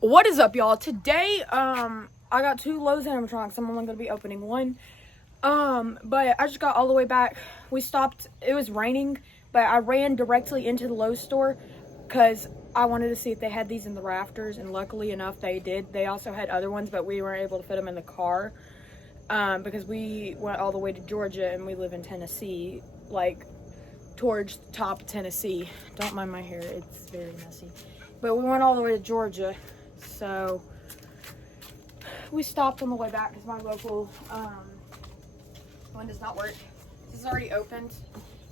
What is up, y'all? Today, I got 2 Lowe's animatronics. I'm only gonna be opening one. But I just got all the way back. We stopped. It was raining, but I ran directly into the Lowe's store because I wanted to see if they had these in the rafters, and luckily enough, they did. They also had other ones, but we weren't able to fit them in the car because we went all the way to Georgia, and we live in Tennessee, like towards the top of Tennessee. Don't mind my hair; it's very messy. But we went all the way to Georgia. So we stopped on the way back because my local one does not work. This is already opened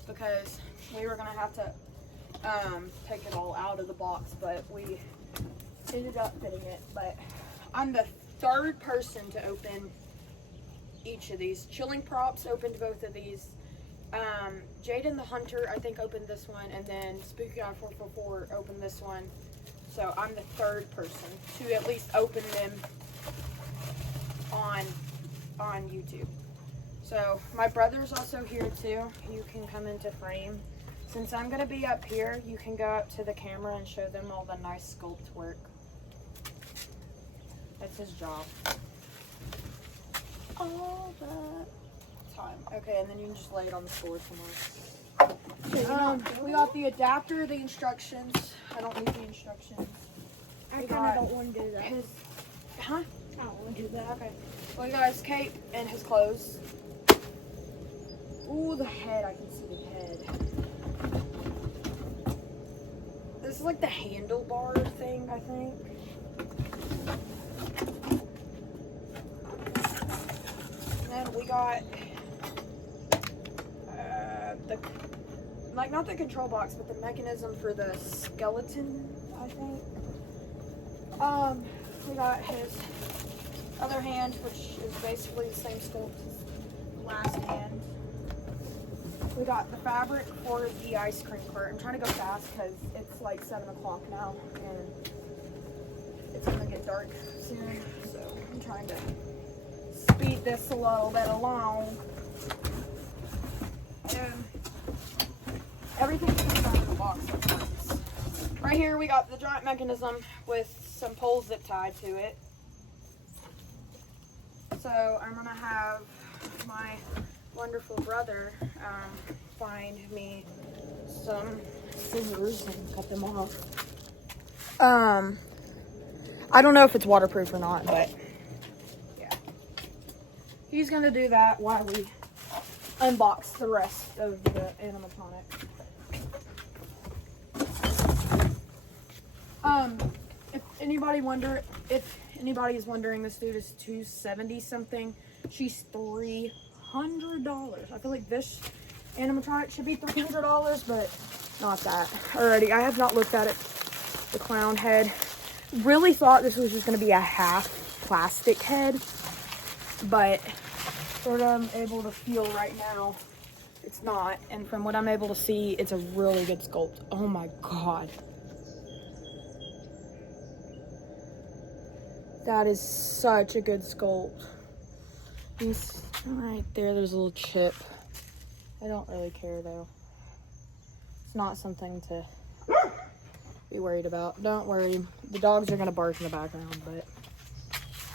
because we were gonna have to take it all out of the box, but we ended up fitting it. But I'm the 3rd person to open each of these. Chilling Props opened both of these. Jaden the Hunter, I think, opened this one, and then Spooky Eye 444 opened this one. So I'm the 3rd person to at least open them on YouTube. So my brother's also here too. You can come into frame. Since I'm gonna be up here, you can go up to the camera and show them all the nice sculpt work. That's his job. All the time. Okay, and then you can just lay it on the floor somewhere. We got the adapter, the instructions. I don't need the instructions. I kind of don't want to do that. Huh? I don't want to do that. Okay. Well, we got his cape and his clothes. Ooh, the head. I can see the head. This is like the handlebar thing, I think. And then we got not the control box, but the mechanism for the skeleton, I think. We got his other hand, which is basically the same sculpt as the last hand. We got the fabric for the ice cream cart. I'm trying to go fast because it's like 7 o'clock now and it's gonna get dark soon, so I'm trying to speed this a little bit along. Everything's inside of the box. Right here we got the giant mechanism with some poles zip tied to it. So I'm gonna have my wonderful brother find me some scissors and cut them off. I don't know if it's waterproof or not, but yeah. He's gonna do that while we unbox the rest of the animatronic. If anybody is wondering, this dude is $270 something. She's $300. I feel like this animatronic should be $300, but not that. Alrighty, I have not looked at it. The clown head. Really thought this was just gonna be a half plastic head, but what I'm able to feel right now, it's not. And from what I'm able to see, it's a really good sculpt. Oh my god. That is such a good sculpt. He's right there. There's a little chip. I don't really care though. It's not something to be worried about. Don't worry. The dogs are gonna bark in the background, but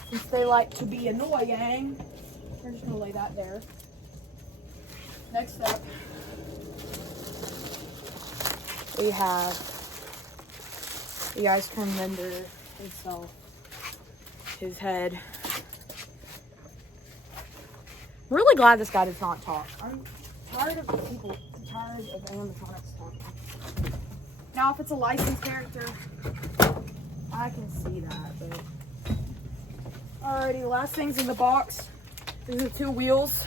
since they like to be annoying, we're just gonna lay that there. Next up, we have the ice cream vendor itself. His head. I'm really glad this guy does not talk. I'm tired of animatronics talking. Now, if it's a licensed character, I can see that, but alrighty, last things in the box. These are 2 wheels.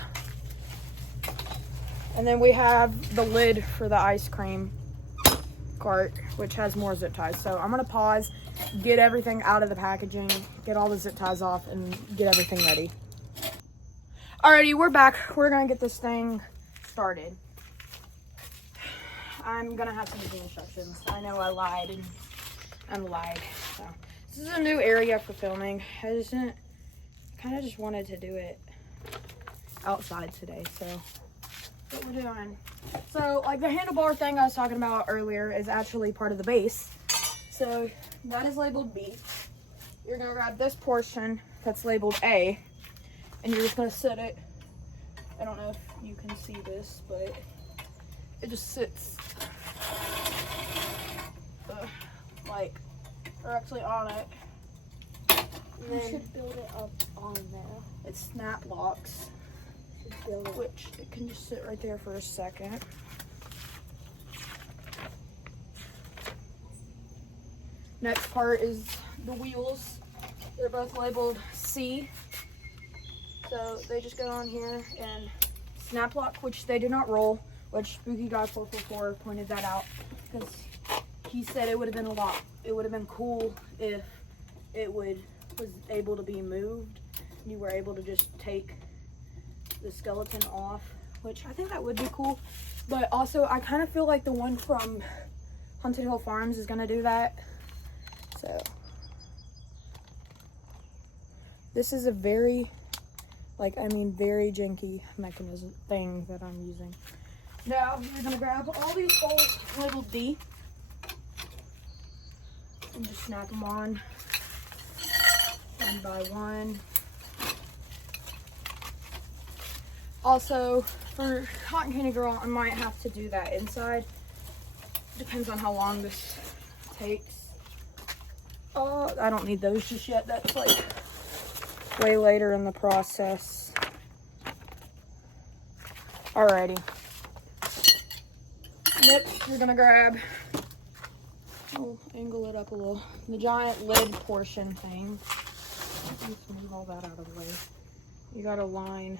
And then we have the lid for the ice cream cart, which has more zip ties. So I'm gonna pause, get everything out of the packaging, get all the zip ties off, and get everything ready. Alrighty, we're back. We're gonna get this thing started. I'm gonna have to do the instructions. I know I lied and unlied. So this is a new area for filming. I kind of just wanted to do it outside today, so what we're doing. So like the handlebar thing I was talking about earlier is actually part of the base. So that is labeled B. you're gonna grab this portion that's labeled A, and you're just gonna set it. I don't know if you can see this, but it just sits like directly on it. And You then should build it up on there. it snap locks, You should build it. which it can just sit right there for a second. Next part is the wheels. They're both labeled C. So they just go on here and snap lock, which they do not roll, which Spooky Guy 444 pointed that out because he said it would have been it would have been cool if it was able to be moved. You were able to just take the skeleton off, which I think that would be cool. But also, I kind of feel like the one from Haunted Hill Farms is gonna do that. So this is a very, very janky mechanism thing that I'm using. Now you're gonna grab all these holes labeled D and just snap them on one by one. Also, for Cotton Candy Girl, I might have to do that inside. Depends on how long this takes. Oh, I don't need those just yet. That's like way later in the process. Alrighty. Next, you're gonna grab, I'll angle it up a little, the giant lid portion thing. Let's move all that out of the way. You gotta line.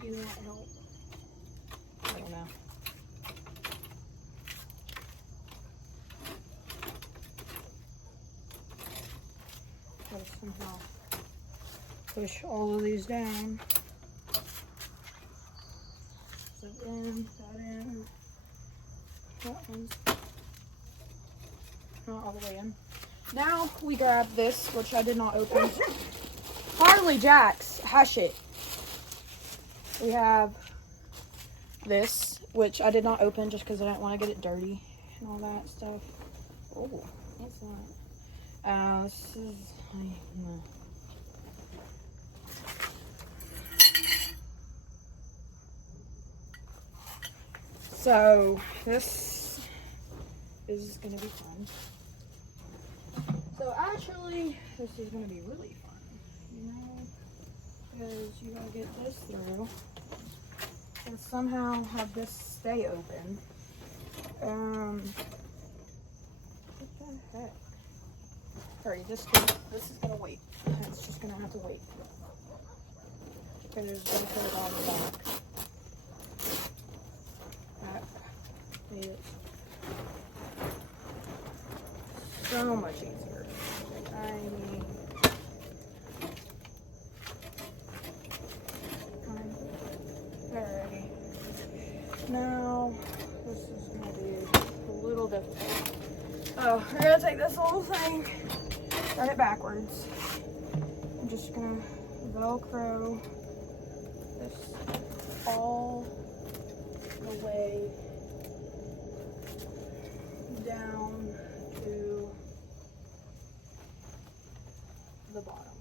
Do that help? I don't know. Gotta somehow push all of these down. That in, that one's not all the way in. Now we grab this, which I did not open. Harley Jacks, hush it. We have this, which I did not open just because I didn't want to get it dirty and all that stuff. Oh, what's that? This is, no. So this is gonna be fun. So actually, this is gonna be really fun, you know, because you gotta get this through and somehow have this stay open. What the heck? Sorry, this is gonna wait. It's just gonna have to wait. Okay, there's gonna put it on the back. That made it so much easier. Alrighty. Now, this is gonna be a little difficult. Oh, we're gonna take this little thing, turn it backwards. I'm just gonna Velcro this all the way down to the bottom.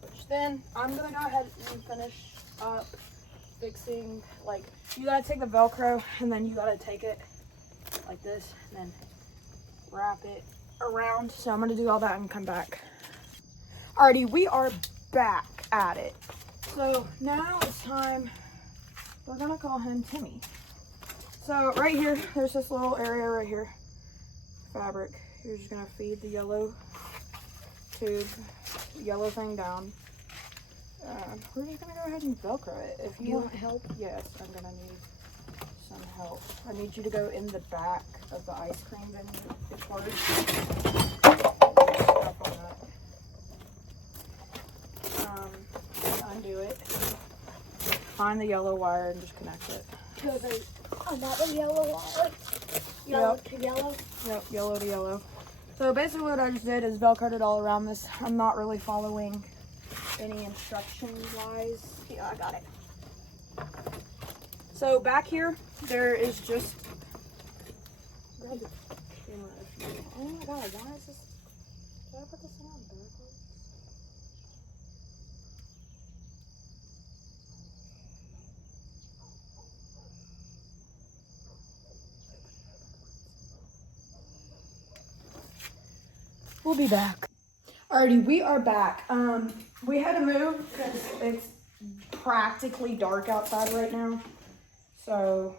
Which then I'm gonna go ahead and finish up fixing, like, you gotta take the Velcro and then you gotta take it like this and then wrap it around. So I'm gonna do all that and come back. Alrighty, we are back at it. So now it's time, we're gonna call him Timmy. So right here, there's this little area right here, fabric. You're just gonna feed the yellow tube, yellow thing down. We're just gonna go ahead and Velcro it. If you want help, yes, I'm gonna need some help. I need you to go in the back of the ice cream venue first. Stop on that. Undo it. Find the yellow wire and just connect it. On that one, yellow wire. Yellow to yellow. Yep, yellow to yellow. So basically what I just did is Velcroed it all around this. I'm not really following any instructions wise. Yeah, I got it. So back here, there is just, grab the camera if you want. Oh my god, why is this? Did I put this thing on backwards? We'll be back. Alrighty, we are back. We had to move because it's practically dark outside right now. So,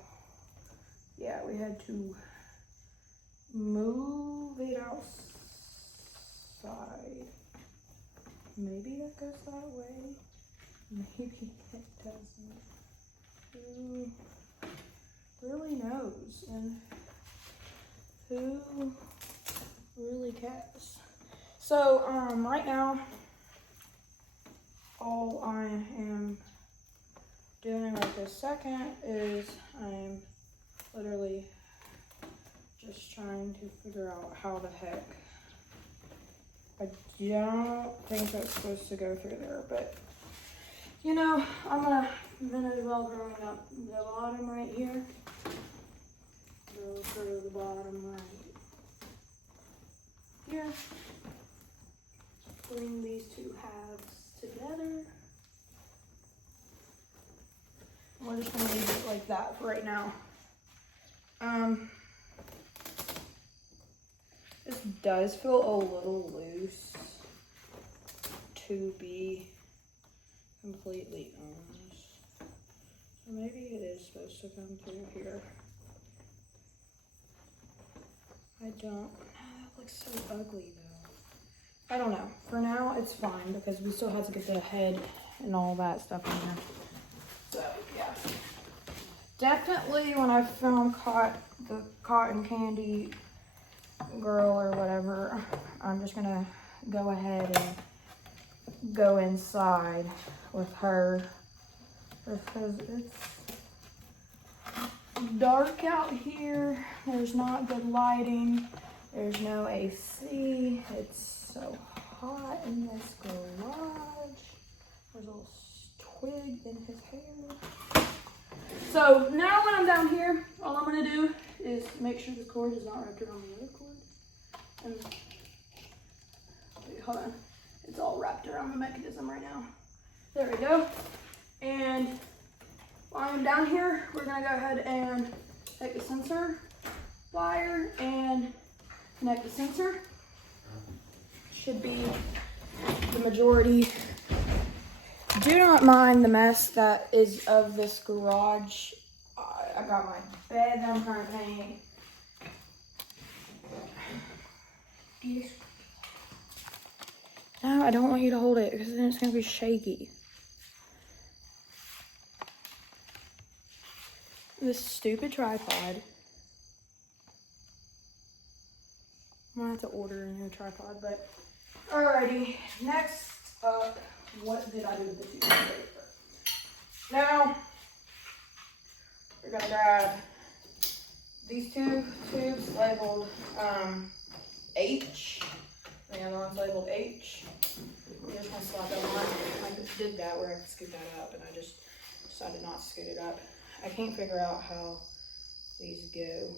yeah, we had to move it outside. Maybe it goes that way. Maybe it doesn't. Who really knows? And who really cares? So, right now, all I am doing right this second is I'm literally just trying to figure out how the heck. I don't think that's supposed to go through there, but you know, I'm gonna Velcro up the bottom right here. Velcro the bottom right here. Bring these two halves together. We're just gonna leave it like that for right now. This does feel a little loose, to be completely honest. So maybe it is supposed to come through here. I don't know, that looks so ugly though. I don't know. For now, it's fine because we still have to get the head and all that stuff in there. So, yeah. Definitely when I found the cotton candy girl or whatever, I'm just gonna go ahead and go inside with her because it's dark out here. There's not good lighting. There's no AC. It's so hot in this garage. There's a little twig in his hair. So now when I'm down here, all I'm gonna do is make sure the cord is not wrapped around the other cord. And wait, hold on. It's all wrapped around the mechanism right now. There we go. And while I'm down here, we're gonna go ahead and take the sensor wire and connect the sensor. Should be the majority. Do not mind the mess that is of this garage. I got my bed that I'm trying to paint. Yes. No, I don't want you to hold it because then it's going to be shaky. This stupid tripod. I'm going to have to order a new tripod, but alrighty. Next up, what did I do with the tube paper? Now, we're going to grab these two tubes labeled H. The other one's labeled H. We're just going to slap them on. I just did that where I could scoot that up, and I just decided not to scoot it up. I can't figure out how these go.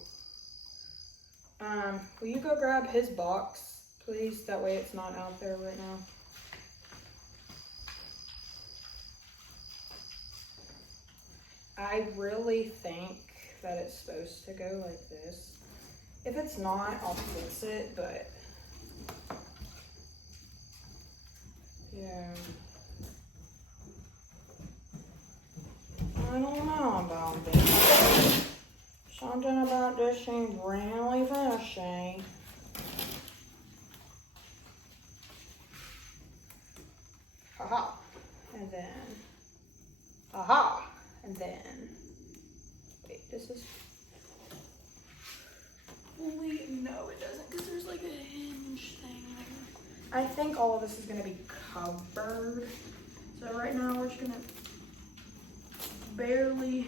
Will you go grab his box, please? That way it's not out there right now. I really think that it's supposed to go like this. If it's not, I'll fix it, but yeah. I don't know about this. Something about this seems really fishy. Haha. And then, aha. And then, wait, this is, wait, no it doesn't because there's like a hinge thing there. I think all of this is going to be covered. So right now we're just going to barely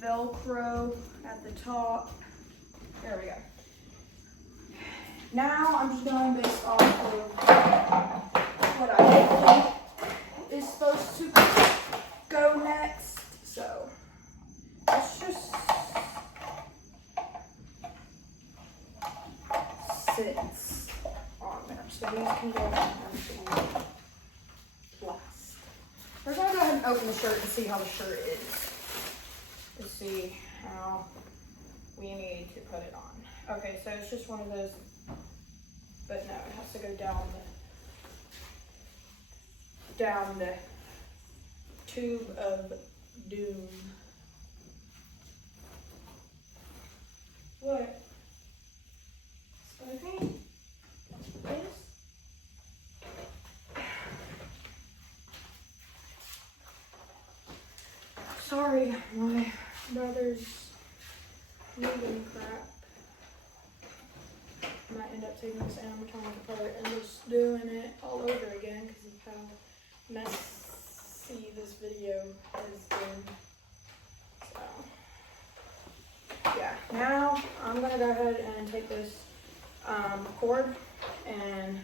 Velcro at the top. There we go. Now I'm just going based off of what I think is supposed to go next. So let's just sits on there. So these can go on the last. We're gonna go ahead and open the shirt and see how the shirt is. To see how we need to put it on. Okay, so it's just one of those, but no, it has to go down the tube of doom. What? Spider? Yes? Sorry, my brother's moving crap. I might end up taking this animatronic apart and just doing it all over again because of how messy this video has been. So, yeah. Now I'm gonna go ahead and take this cord and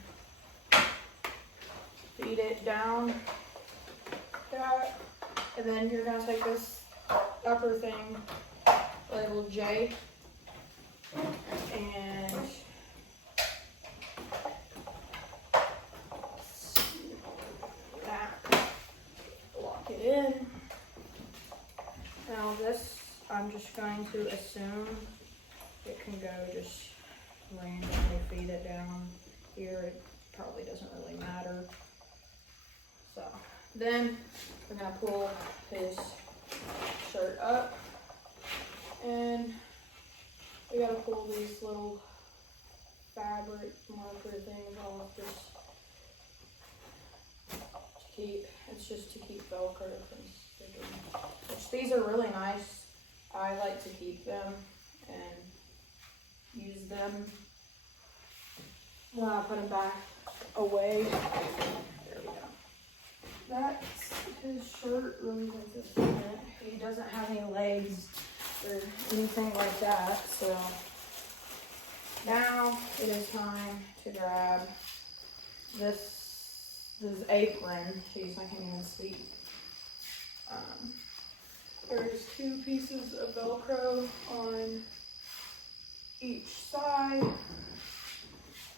feed it down that, and then you're gonna take this upper thing labeled J and lock it in. Now this, I'm just going to assume it can go just randomly feed it down here. It probably doesn't really matter. So then we're gonna pull his shirt up and we gotta pull these little fabric marker things off just to keep, it's just to keep Velcro from sticking. Which these are really nice. I like to keep them and use them when I put them back away. There we go. That's his shirt. Really like this one. He doesn't have any legs or anything like that, so now it is time to grab this apron. Jeez, I can't even speak. There's 2 pieces of Velcro on each side.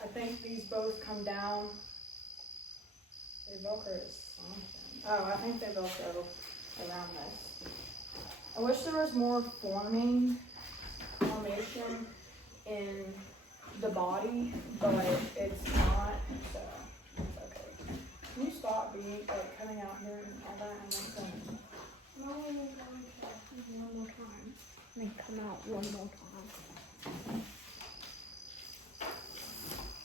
I think these both come down. They Velcro is something. Oh, I think they Velcro around this. I wish there was more formation in the body, but it's not, so it's okay. Can you stop being, like, coming out here and all that and then coming? No, one more time. Let me come out one more time.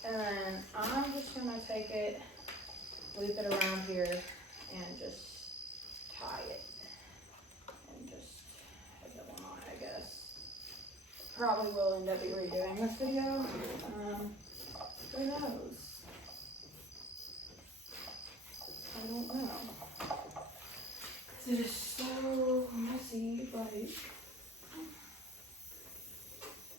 And then I'm just gonna take it, loop it around here, and just tie it. And just put that one on, I guess. Probably will end up redoing this video. Who knows? I don't know. It is so messy, like,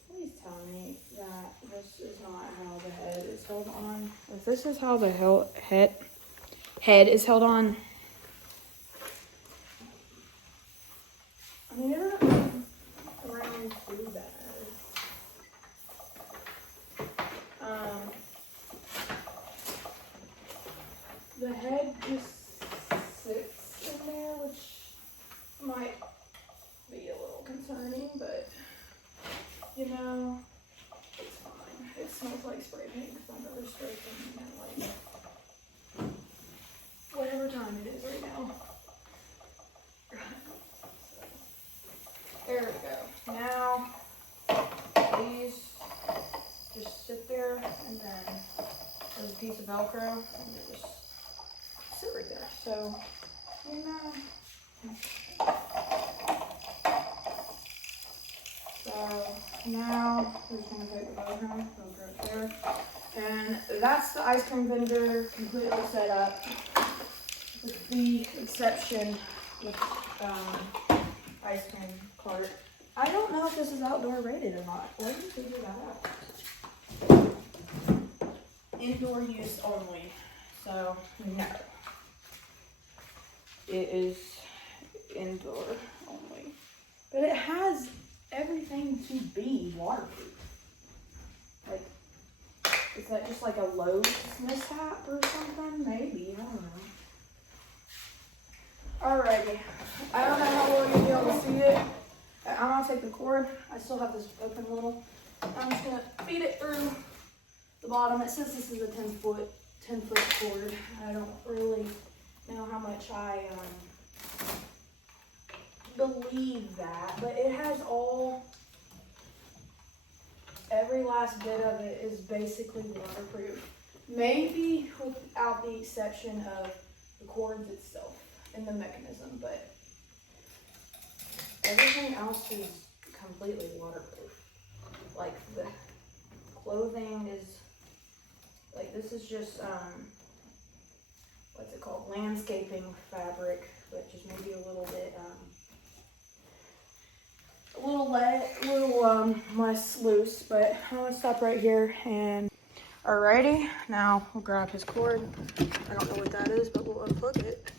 please tell me that this is not how the head is held on. If this is how the head is held on, I mean, it doesn't around too bad. The head just sits in there, which might be a little concerning, but you know, it's fine. It smells like spray paint because my brother's spray painting at like whatever time it is right now. There we go. Now these just sit there, and then there's a piece of Velcro, and they just sit right there. So, you know. So now we're just gonna take the Velcro right there, and that's the ice cream vendor completely set up, with the exception with ice cream cart. I don't know if this is outdoor rated or not. Where did you figure that out? Indoor use only. So no. It is indoor only. But it has everything to be waterproof. Like, that just like a Lowe's mishap or something? Maybe, I don't know. Alrighty. I don't know how well you'll be able to see it. I'm gonna take the cord. I still have this open little. I'm just gonna feed it through the bottom. It says this is a 10-foot cord. I don't really know how much I believe that, but it has every last bit of it is basically waterproof. Maybe without the exception of the cords itself and the mechanism, but everything else is completely waterproof. Like the clothing is, like this is just, what's it called? Landscaping fabric, but just maybe a little bit, less loose, but I'm gonna stop right here and alrighty, now we'll grab his cord. I don't know what that is, but we'll unplug it.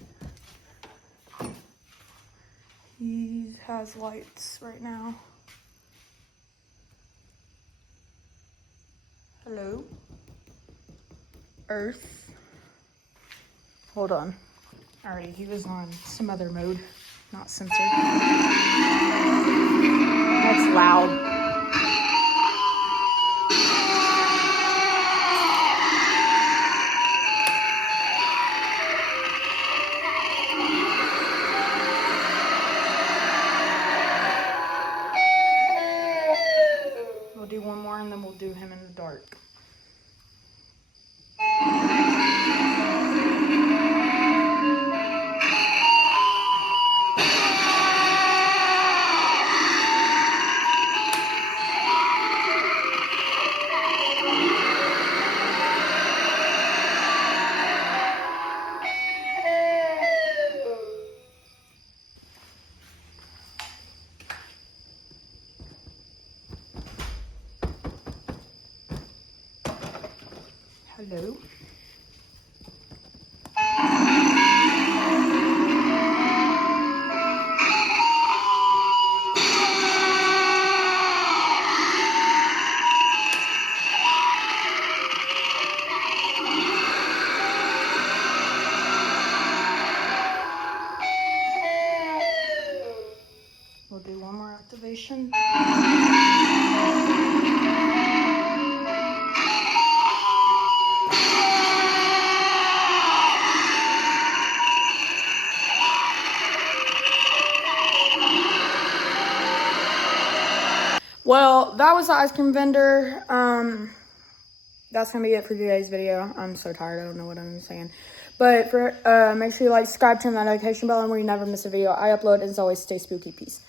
He has lights right now. Hello? Earth. Hold on. Alrighty, he was on some other mode, not censored. That's loud. We'll do one more and then we'll do him in the dark. Hello? We'll do one more activation. Well, that was the ice cream vendor. That's gonna be it for today's video. I'm so tired, I don't know what I'm saying. But for make sure you like, subscribe, turn that notification bell, and where you never miss a video I upload. And as always, stay spooky. Peace.